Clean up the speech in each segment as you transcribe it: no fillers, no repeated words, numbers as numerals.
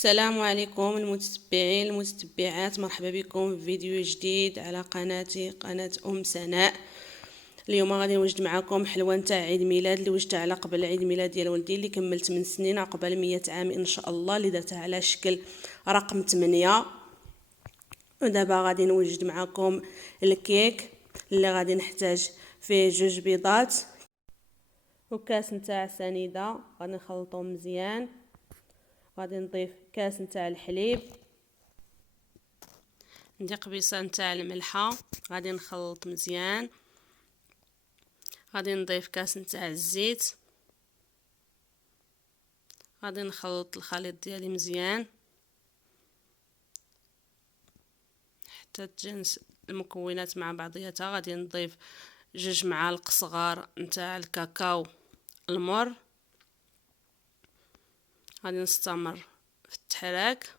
السلام عليكم المتتبعين المتتبعات، مرحبا بكم في فيديو جديد على قناتي قناة سناء. اليوم غادي نوجد معكم حلوه نتاع عيد ميلاد اللي وجدتها على قبل عيد ميلاد ديال ولدي اللي كمل 8 سنين عقبال 100 عام ان شاء الله، اللي درتها على شكل رقم 8. ودابا غادي نوجد معكم الكيك اللي غادي نحتاج فيه 2 بيضات وكاس نتاع سنيده غادي نخلطهم مزيان. غادي نضيف كاس نتاع الحليب، ندير قبيصه نتاع الملحه، غادي نخلط مزيان. غادي نضيف كاس نتاع الزيت، غادي نخلط الخليط ديالي مزيان حتى تجانس المكونات مع بعضياتها. غادي نضيف 2 معالق صغار نتاع الكاكاو المر، غادي نستمر في التحراك.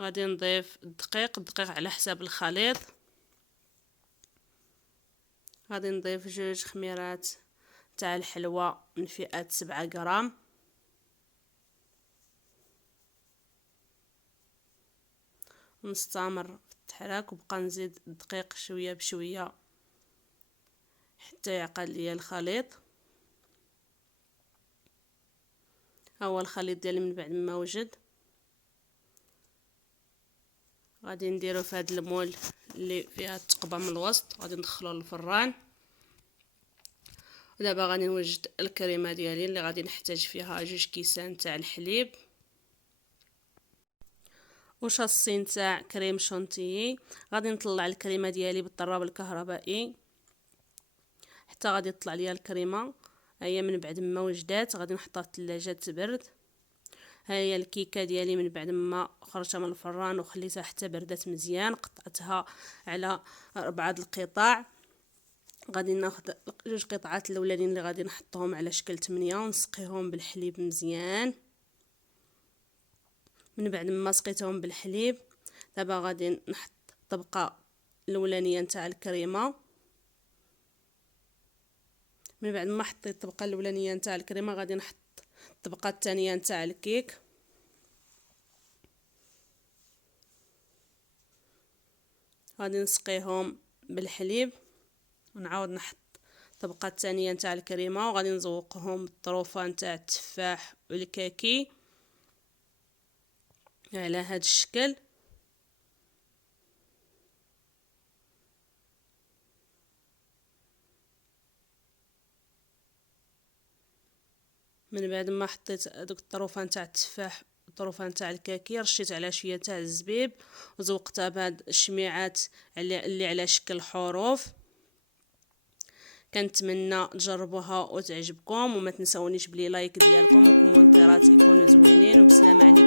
غادي نضيف الدقيق على حساب الخليط. غادي نضيف 2 خميرات تاع الحلوى من فئة 7 غرام. ونستمر في التحراك وبقى نزيد الدقيق شويه بشويه حتى يعقد ليا الخليط. هو الخليط ديالي من بعد ما وجد غادي نديرو في هذا المول اللي فيها الثقبه من الوسط، غادي ندخلو للفران. ودابا غادي نوجد الكريمه ديالي اللي غادي نحتاج فيها 2 كيسان تاع الحليب وشاصين تاع كريم شونتيي. غادي نطلع الكريمه ديالي بالطراب الكهربائي حتى غادي تطلع ليا الكريمه. هي من بعد ما وجدات غادي نحطها في الثلاجه تبرد. هي الكيكه ديالي من بعد ما خرجتها من الفران وخليتها حتى بردت مزيان، قطعتها على 4 القطع. غادي ناخذ 2 قطعات الاولانيين اللي غادي نحطهم على شكل 8 ونسقيهم بالحليب مزيان. من بعد ما سقيتهم بالحليب دابا غادي نحط الطبقه الاولانيه نتاع الكريمه. من بعد ما حطيت الطبقه الاولانيه نتاع الكريمه غادي نحط الطبقه الثانيه نتاع الكيك. غادي نسقيهم بالحليب ونعاود نحط الطبقه الثانيه نتاع الكريمه وغادي نزوقهم بالطروفه نتاع التفاح والكاكي على هذا الشكل. من بعد ما حطيت هذوك الطروفه نتاع التفاح الطروفه نتاع الكاكي رشيت على شويه تاع الزبيب وزوقتها بهاد الشميعات اللي على شكل حروف. كنتمنى تجربوها وتعجبكم وما تنسونيش بلي لايك ديالكم وكومونتيرات يكونوا زوينين. وبسلام عليكم.